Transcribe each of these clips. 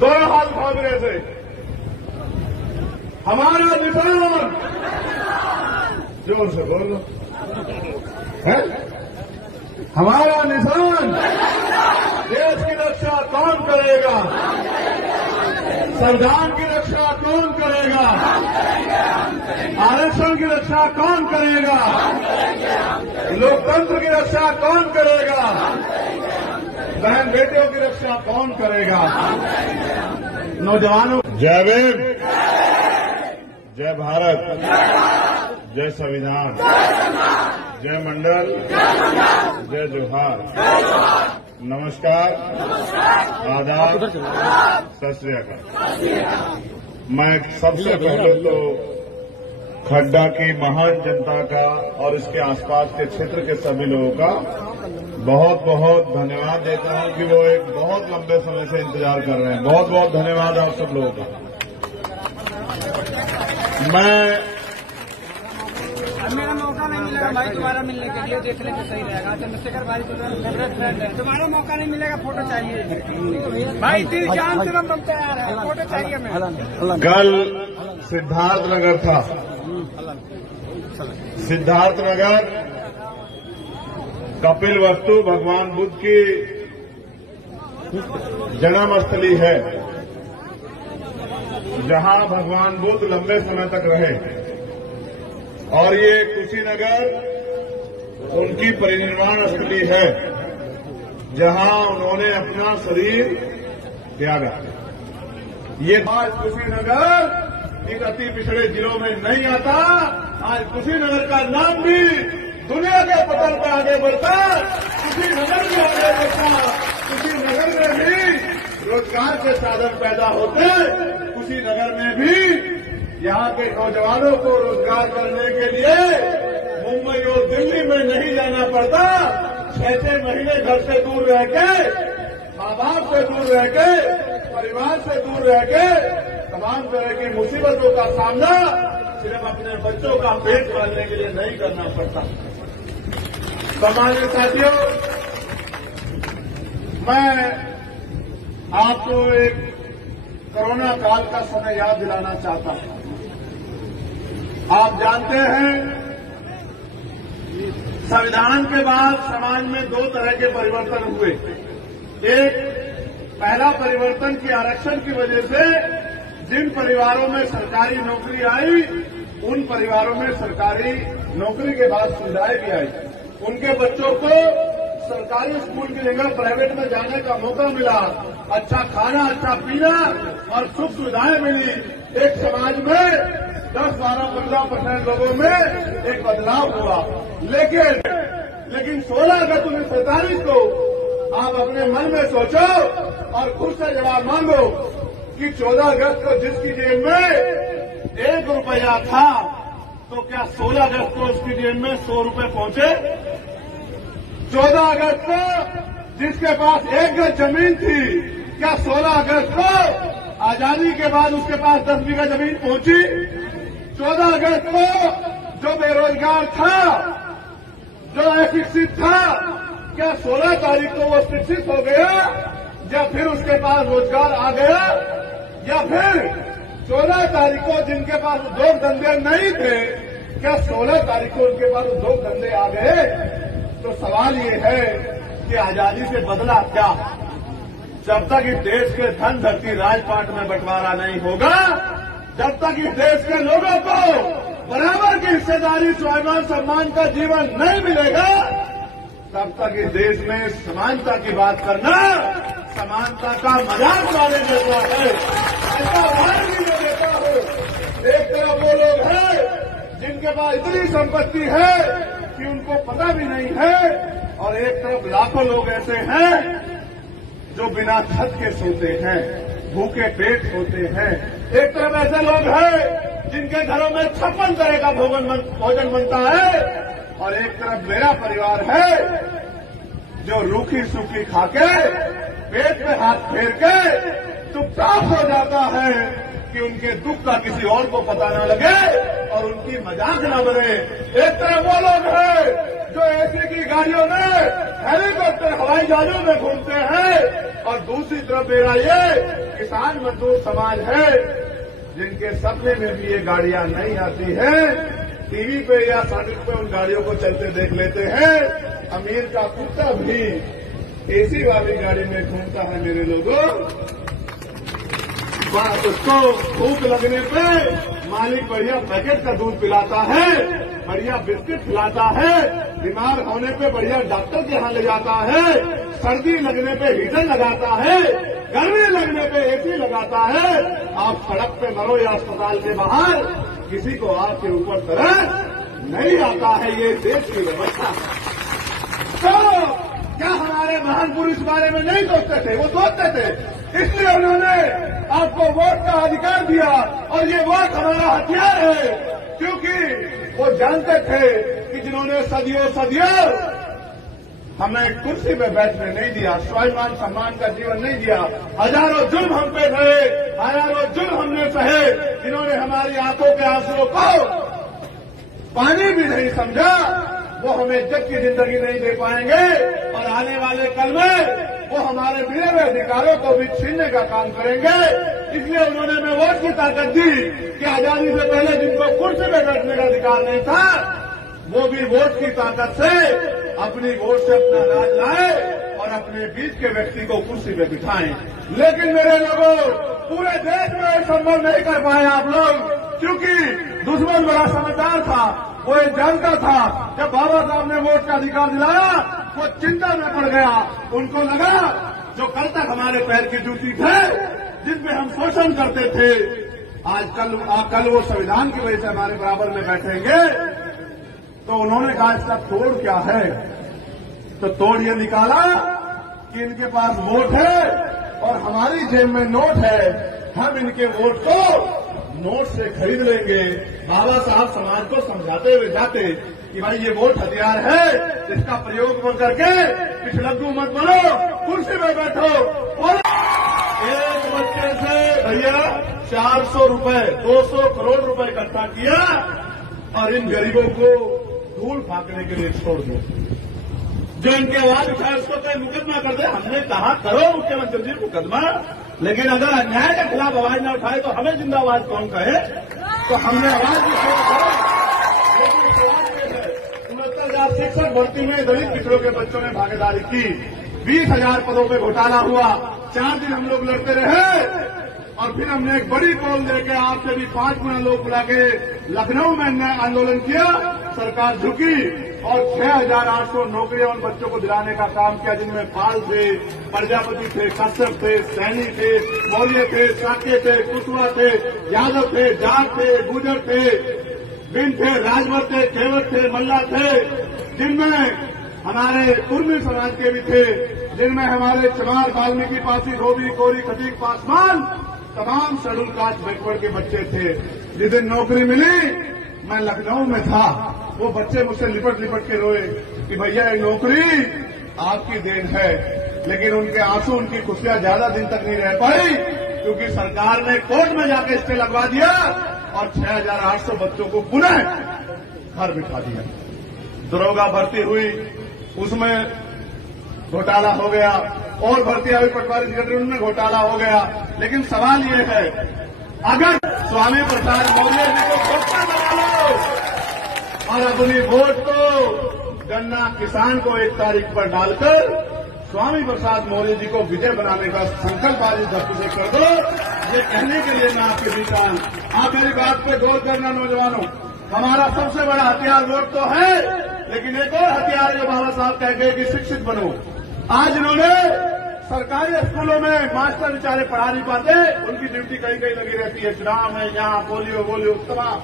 दोनों हाथ भागने से हमारा निशान, जोर से बोल लो, है हमारा निशान। देश की रक्षा कौन करेगा? संविधान की रक्षा कौन करेगा? आरक्षण की रक्षा कौन करेगा? लोकतंत्र की रक्षा कौन करेगा? बहन बेटियों की रक्षा कौन करेगा? नौजवानों, जय भीम, जय भारत, जय संविधान, जय मंडल, जय जोहार, नमस्कार, आदाब, सत श्री अकाल। मैं सबसे पहले तो खड्डा की महान जनता का और इसके आसपास के क्षेत्र के सभी लोगों का बहुत बहुत धन्यवाद देता हूं कि वो एक बहुत लंबे समय से इंतजार कर रहे हैं। बहुत बहुत धन्यवाद आप सब लोगों का। मेरा मौका नहीं मिलेगा भाई दोबारा मिलने के लिए, देख ले तो सही रहेगा। चंद्रशेखर भाई तो फेवरेट फ्रेंड है, दोबारा मौका नहीं मिलेगा, फोटो चाहिए भाई, दिल जान से हम तैयार है, फोटो चाहिए हमें। कल सिद्धार्थनगर था, सिद्धार्थनगर कपिलवस्तु भगवान बुद्ध की जन्मस्थली है, जहां भगवान बुद्ध लंबे समय तक रहे, और ये कुशीनगर उनकी परिनिर्वाण स्थली है, जहां उन्होंने अपना शरीर त्यागा। ये आज कुशीनगर एक अति पिछड़े जिलों में नहीं आता। आज कुशीनगर का नाम भी दुनिया के पटल पर आगे बढ़ता, कुशीनगर भी आगे बढ़ता, कुशीनगर में भी रोजगार के साधन पैदा होते, कुशीनगर में भी यहाँ के नौजवानों को रोजगार करने के लिए मुंबई और दिल्ली में नहीं जाना पड़ता। 6-6 महीने घर से दूर रह के, माँ बाप से दूर रह के, परिवार से दूर रह के तमाम तरह की मुसीबतों का सामना सिर्फ अपने बच्चों का पेट पालने के लिए नहीं करना पड़ता। सम्मानित साथियों, मैं आपको एक कोरोना काल का समय याद दिलाना चाहता हूं। आप जानते हैं, संविधान के बाद समाज में 2 तरह के परिवर्तन हुए। एक, पहला परिवर्तन की आरक्षण की वजह से जिन परिवारों में सरकारी नौकरी आई, उन परिवारों में सरकारी नौकरी के बाद सुविधाएं भी आई। उनके बच्चों को सरकारी स्कूल की जगह प्राइवेट में जाने का मौका मिला, अच्छा खाना, अच्छा पीना और सुख सुविधाएं मिली। एक समाज में 10-12-15% लोगों में एक बदलाव हुआ। लेकिन 16 अगस्त 1947 को आप अपने मन में सोचो और खुद से जवाब मांगो कि 14 अगस्त को जिसकी जेब में 1 रुपया था, तो क्या 16 अगस्त को उसकी जेब में 100 रुपए पहुंचे? 14 अगस्त को जिसके पास 1 गज जमीन थी, क्या 16 अगस्त को आजादी के बाद उसके पास 10 बीघा जमीन पहुंची? 14 अगस्त को जो बेरोजगार था, जो अशिक्षित था, क्या 16 तारीख को वो शिक्षित हो गया, या फिर उसके पास रोजगार आ गया, या फिर 16 तारीख को जिनके पास उद्योग धंधे नहीं थे, क्या 16 तारीख को उनके पास उद्योग धंधे आ गए? तो सवाल ये है कि आजादी से बदला क्या? जब तक इस देश के धन धरती राजपाट में बंटवारा नहीं होगा, जब तक इस देश के लोगों को बराबर की हिस्सेदारी, स्वाभिमान, सम्मान का जीवन नहीं मिलेगा, तब तक इस देश में समानता की बात करना समानता का मजाक उड़ाने जैसा है। ऐसा भार भी मैं देता हूं। एक तरफ वो लोग हैं जिनके पास इतनी संपत्ति है कि उनको पता भी नहीं है, और एक तरफ लाखों लोग ऐसे हैं जो बिना छत के सोते हैं, भूखे पेट सोते हैं। एक तरफ ऐसे लोग हैं जिनके घरों में 56 तरह का भोजन बनता है, और एक तरफ मेरा परिवार है जो रूखी सूखी खाके पेट में हाथ फेर के चुपचाप हो जाता है कि उनके दुख का किसी और को पता न लगे और उनकी मजाक न बने। एक तरफ वो लोग हैं जो एसी की गाड़ियों में, हेलीकॉप्टर, हवाई जहाजों में घूमते हैं, और दूसरी तरफ मेरा ये कि किसान मजदूर समाज है जिनके सपने में भी ये गाड़ियां नहीं आती है, टीवी पे या सड़क पे उन गाड़ियों को चलते देख लेते हैं। अमीर का कुत्ता भी एसी वाली गाड़ी में घूमता है मेरे लोगों। उसको भूख लगने पे मालिक बढ़िया पैकेट का दूध पिलाता है, बढ़िया बिस्किट खिलाता है, बीमार होने पे बढ़िया डॉक्टर के यहाँ ले जाता है, सर्दी लगने पे हीटर लगाता है, गर्मी लगने पे एसी लगाता है। आप सड़क पे मरो या अस्पताल के बाहर, किसी को आपके ऊपर तरह नहीं आता है। ये देश की व्यवस्था है। तो क्या हमारे महान पुरुष इस बारे में नहीं सोचते थे? वो सोचते थे, इसलिए उन्होंने आपको वोट का अधिकार दिया और ये वोट हमारा हथियार है, क्योंकि वो जानते थे कि जिन्होंने सदियों हमें कुर्सी पे बैठने नहीं दिया, स्वाभिमान सम्मान का जीवन नहीं दिया, हजारों जुल्म हम पे गए, हजारों जुल्म हमने सहे, जिन्होंने हमारी आंखों के आंसुओं को पानी भी नहीं समझा, वो हमें इज्जत की जिंदगी नहीं दे पाएंगे और आने वाले कल में वो हमारे मिले हुए अधिकारों को भी छीनने का काम करेंगे। इसलिए उन्होंने हमें वोट की ताकत दी कि आजादी से पहले जिनको कुर्सी पे बैठने का अधिकार नहीं था, वो भी वोट की ताकत से अपनी वोट से अपना राज लाए और अपने बीच के व्यक्ति को कुर्सी पे बिठाएं। लेकिन मेरे लोगों, पूरे देश में संभव नहीं कर पाए आप लोग, क्योंकि दुश्मन बड़ा समझदार था। वो ये जानता था जब बाबा साहब ने वोट का अधिकार दिलाया, वो चिंता में पड़ गया। उनको लगा जो कल तक हमारे पैर की जूती थे, जिसमें हम शोषण करते थे, कल वो संविधान की वजह से हमारे बराबर में बैठेंगे। तो उन्होंने कहा इसका तोड़ क्या है? तो तोड़ ये निकाला कि इनके पास वोट है और हमारी जेब में नोट है, हम इनके वोट को नोट से खरीद लेंगे। बाबा साहब समाज को समझाते हुए जाते कि भाई ये वोट हथियार है, इसका प्रयोग मत करके पिछड़ू मत बनो, कुर्सी में बैठो। और एक बच्चे से भैया 400 रुपए 200 करोड़ रुपए इकट्ठा किया और इन गरीबों को धूल फाकने के लिए छोड़ दो। जो इनके आवाज उठाए उसको तो मुकदमा कर दे। हमने कहा करो मुख्यमंत्री जी मुकदमा, लेकिन अगर अन्याय के खिलाफ आवाज न उठाए तो हमें जिंदाबाद कौन कहे? तो हमने आवाज उठाई। 69,000 शिक्षक भर्ती में दलित पिछड़ों के बच्चों ने भागीदारी की। 20,000 पदों पे घोटाला हुआ। 4 दिन हम लोग लड़ते रहे और फिर हमने एक बड़ी पोल देके आपसे भी 5 गुना लोग बुला के लखनऊ में न्याय आंदोलन किया। सरकार झुकी और 6,800 नौकरियां उन बच्चों को दिलाने का काम किया, जिनमें पाल थे, प्रजापति थे, कश्यप थे, सैनी थे, मौर्य थे, शाक्य थे, कुशवाहा थे, यादव थे, जाट थे, गुर्जर थे, बिन थे, राजभर थे, केवट थे, मल्ला थे, जिनमें हमारे कुर्मी समाज के भी थे, जिनमें हमारे चमार, वाल्मीकि, पासी, धोबी, कोरी, खतीक, पासवान, तमाम शेड्यूल कास्ट बैकवर्ड के बच्चे थे। जिस दिन नौकरी मिली मैं लखनऊ में था, वो बच्चे मुझसे लिपट के रोए कि भैया ये नौकरी आपकी देन है, लेकिन उनके आंसू, उनकी खुशियां ज्यादा दिन तक नहीं रह पाई, क्योंकि सरकार ने कोर्ट में जाके स्टे लगवा दिया और 6,800 बच्चों को पुनः घर बिठा दिया। दरोगा भर्ती हुई, उसमें घोटाला हो गया, और भर्ती हुई पटवारी सेक्रेटरी, उनमें घोटाला हो गया। लेकिन सवाल ये है, अगर स्वामी प्रसाद मौर्य जी को वोटर बना लो और अपनी वोट को गन्ना किसान को 1 तारीख पर डालकर स्वामी प्रसाद मौर्य जी को विजय बनाने का संकल्प आज इस धरती से कर दो, ये कहने के लिए मैं आपके बीच आया हूं। आप मेरी बात पे गौर करना नौजवानों, हमारा सबसे बड़ा हथियार वोट तो है, लेकिन एक और हथियार जो बाबा साहब कह गए कि शिक्षित बनो। आज इन्होंने सरकारी स्कूलों में मास्टर बेचारे पढ़ा नहीं पाते, उनकी ड्यूटी कहीं लगी रहती है, चुनाव में यहाँ पोलियो तमाम,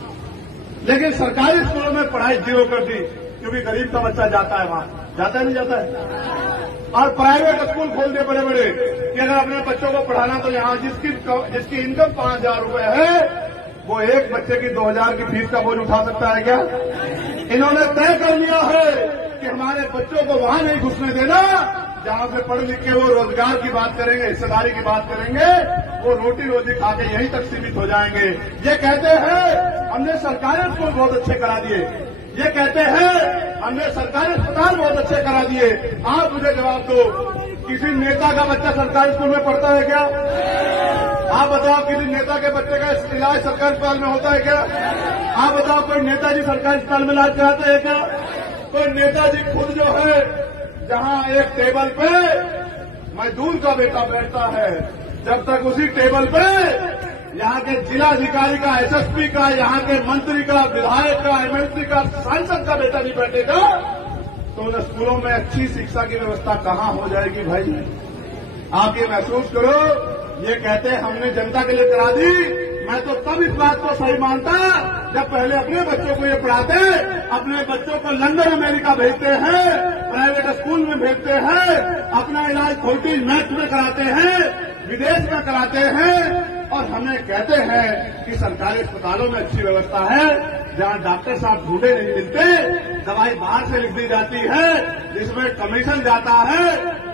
लेकिन सरकारी स्कूलों में पढ़ाई जीरो कर दी, क्योंकि गरीब का बच्चा जाता है वहां, जाता है नहीं जाता है। और प्राइवेट स्कूल खोल दिए बड़े बड़े कि अगर अपने बच्चों को पढ़ाना तो यहाँ जिसकी इनकम 5,000 रुपए है, वो एक बच्चे की 2,000 की फीस का बोझ उठा सकता है क्या? इन्होंने तय कर लिया है कि हमारे बच्चों को वहां नहीं घुसने देना जहां से पढ़ लिख के वो रोजगार की बात करेंगे, हिस्सेदारी की बात करेंगे, वो रोटी रोजी खा के यहीं तक सीमित हो जाएंगे। ये कहते हैं हमने सरकारी स्कूल बहुत अच्छे करा दिए, ये कहते हैं हमने सरकारी अस्पताल बहुत अच्छे करा दिए। आप मुझे जवाब दो, किसी नेता का बच्चा सरकारी स्कूल में पढ़ता है क्या? आप बताओ किसी नेता के बच्चे का इलाज सरकारी अस्पताल में होता है क्या? आप बताओ कोई नेताजी सरकारी अस्पताल में इलाज कराते हैं क्या? कोई नेताजी खुद जो है जहां एक टेबल पे मजदूर का बेटा बैठता है, जब तक उसी टेबल पे यहाँ के जिलाधिकारी का, एसएसपी का, यहाँ के मंत्री का, विधायक का, एमएलसी का, सांसद का बेटा नहीं बैठेगा तो उन स्कूलों में अच्छी शिक्षा की व्यवस्था कहाँ हो जाएगी भाई? आप ये महसूस करो। ये कहते हैं हमने जनता के लिए करा दी। मैं तो तब इस बात को सही मानता जब पहले अपने बच्चों को ये पढ़ाते, अपने बच्चों को लंदन अमेरिका भेजते हैं, प्राइवेट स्कूल में भेजते हैं, अपना इलाज फोर्टिज मैक्स में कराते हैं, विदेश में कराते हैं, और हमें कहते हैं कि सरकारी अस्पतालों में अच्छी व्यवस्था है, जहां डॉक्टर साहब ढूंढे नहीं मिलते, दवाई बाहर से लिख दी जाती है, जिसमें कमीशन जाता है,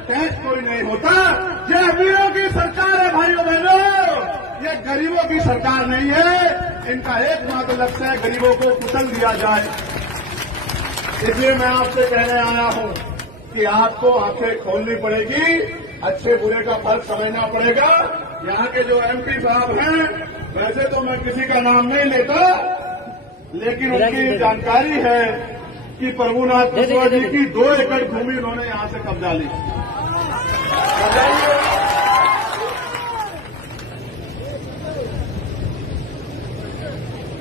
टेस्ट कोई नहीं होता। ये अमीरों की सरकार है भाइयों बहनों, ये गरीबों की सरकार नहीं है। इनका एकमात्र लक्ष्य है गरीबों को कुचल दिया जाए। इसलिए मैं आपसे कहने आया हूं कि आपको आंखें खोलनी पड़ेगी, अच्छे बुरे का फर्क समझना पड़ेगा। यहाँ के जो एमपी साहब हैं, वैसे तो मैं किसी का नाम नहीं लेता, लेकिन उनकी जानकारी है कि प्रभुनाथ कुशवाहा जी की 2 एकड़ भूमि उन्होंने यहां से कब्जा ली।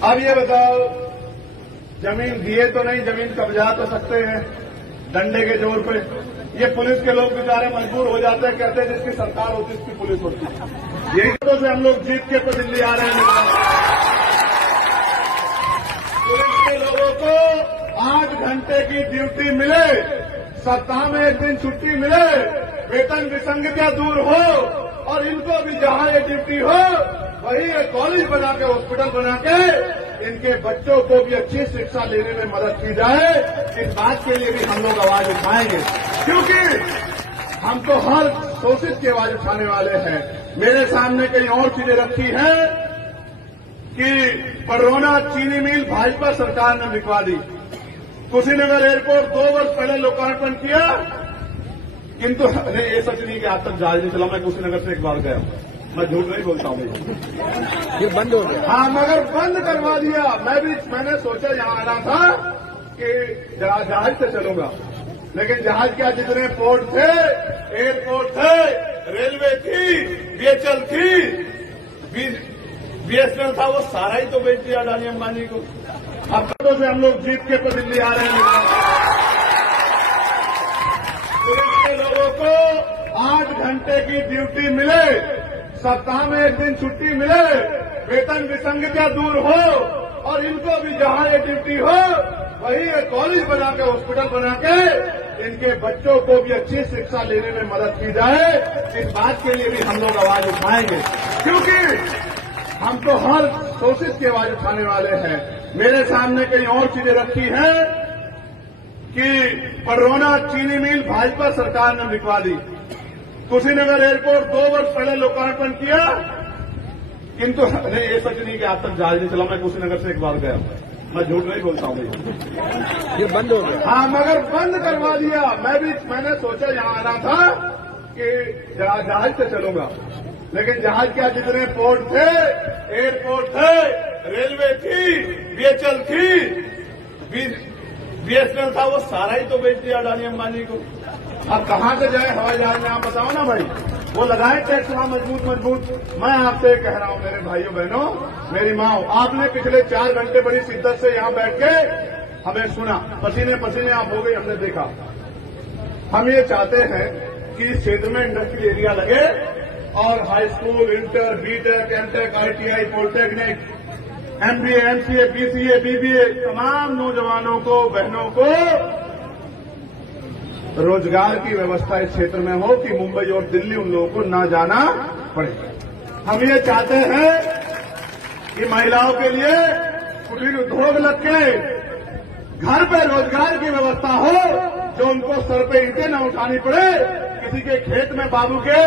अब ये बताओ, जमीन दिए तो नहीं, जमीन कब्जा तो सकते हैं डंडे के जोर पे। ये पुलिस के लोग बेचारे मजबूर हो जाते हैं, कहते हैं जिसकी सरकार होती उसकी पुलिस होती है। यही तो से हम लोग जीत के तो दिल्ली आ रहे हैं। पुलिस के लोगों को 8 घंटे की ड्यूटी मिले, सप्ताह में 1 दिन छुट्टी मिले, वेतन विसंगतियां दूर हो, और इनको भी जहां ये ड्यूटी हो वही एक कॉलेज बना के, हॉस्पिटल बना के इनके बच्चों को भी अच्छी शिक्षा लेने में मदद की जाए। इस बात के लिए भी हम लोग आवाज उठाएंगे, क्योंकि हम तो हर शोषित की आवाज उठाने वाले हैं। मेरे सामने कई और चीजें रखी हैं कि पडरौना चीनी मिल भाजपा सरकार ने बिकवा दी। कुशीनगर एयरपोर्ट 2 वर्ष पहले लोकार्पण किया, किंतु ये सच नहीं कि आज तक जहाज नहीं चला। मैं कुशीनगर से एक बार गया, मैं झूठ नहीं बोलता हूँ। ये बंद हो गया। हाँ, मगर बंद करवा दिया। मैंने सोचा यहाँ आना था कि जहाज से चलूंगा, लेकिन जहाज क्या, जितने पोर्ट थे, एयरपोर्ट थे, रेलवे थी, बीएचएल थी, बीएसएनएल था, वो सारा ही तो बेच दिया अडानी अंबानी को। अब तो से हम लोग जीत के तो दिल्ली आ रहे हैं। पुलिस के लोगों को 8 घंटे की ड्यूटी मिले, सप्ताह में 1 दिन छुट्टी मिले, वेतन विसंगतियां दूर हो, और इनको भी जहां ये ड्यूटी हो वही एक कॉलेज बना के, हॉस्पिटल बना के इनके बच्चों को भी अच्छी शिक्षा लेने में मदद की जाए। इस बात के लिए भी हम लोग आवाज उठाएंगे, क्योंकि हम तो हर शोषित की आवाज उठाने वाले हैं। मेरे सामने कई और चीजें रखी हैं कि पडरौना चीनी मिल भाजपा सरकार ने बिकवा दी। कुशीनगर एयरपोर्ट 2 वर्ष पहले लोकार्पण किया, किंतु ये सच नहीं कि आज तक जहाज नहीं चला। मैं कुशीनगर से एक बार गया, मैं झूठ नहीं बोलता हूँ। ये बंद हो गया। हाँ, मगर बंद करवा दिया। मैंने सोचा यहाँ आना था कि जहाज से चलूंगा, लेकिन जहाज क्या, जितने पोर्ट थे, एयरपोर्ट थे, रेलवे थी, बीएचएल थी, बीएसएनएल था, वो सारा ही तो बेच दिया अडानी अंबानी को। अब कहां से जाए हवाई जहाज में, आप बताओ ना भाई। वो लगाए टैक्स वहां मजबूत। मैं आपसे कह रहा हूं मेरे भाइयों बहनों, मेरी माँ, आपने पिछले 4 घंटे बड़ी शिद्दत से यहां बैठ के हमें सुना, पसीने पसीने आप हो गए, हमने देखा। हम ये चाहते हैं कि इस क्षेत्र में इंडस्ट्री एरिया लगे, और high school, inter, BTech, MTech, ITI, polytechnic, MBA, MCA, BCA, BBA, तमाम नौजवानों को, बहनों को रोजगार की व्यवस्था इस क्षेत्र में हो कि मुंबई और दिल्ली उन लोगों को ना जाना पड़े। हम ये चाहते हैं कि महिलाओं के लिए कुटीर उद्योग लग के घर पे रोजगार की व्यवस्था हो, जो उनको सर पे ईंटें न उठानी पड़े, किसी के खेत में बाबू के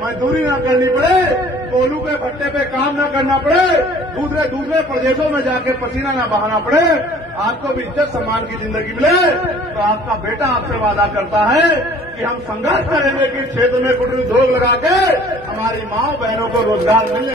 मजदूरी न करनी पड़े, कोलू के भट्टे पे काम न करना पड़े, दूसरे प्रदेशों में जाके पसीना न बहाना पड़े, आपको भी इज्जत सम्मान की जिंदगी मिले। तो आपका बेटा आपसे वादा करता है कि हम संघर्ष करेंगे कि क्षेत्र में कुटीर उद्योग लगा के हमारी माँ बहनों को रोजगार मिले।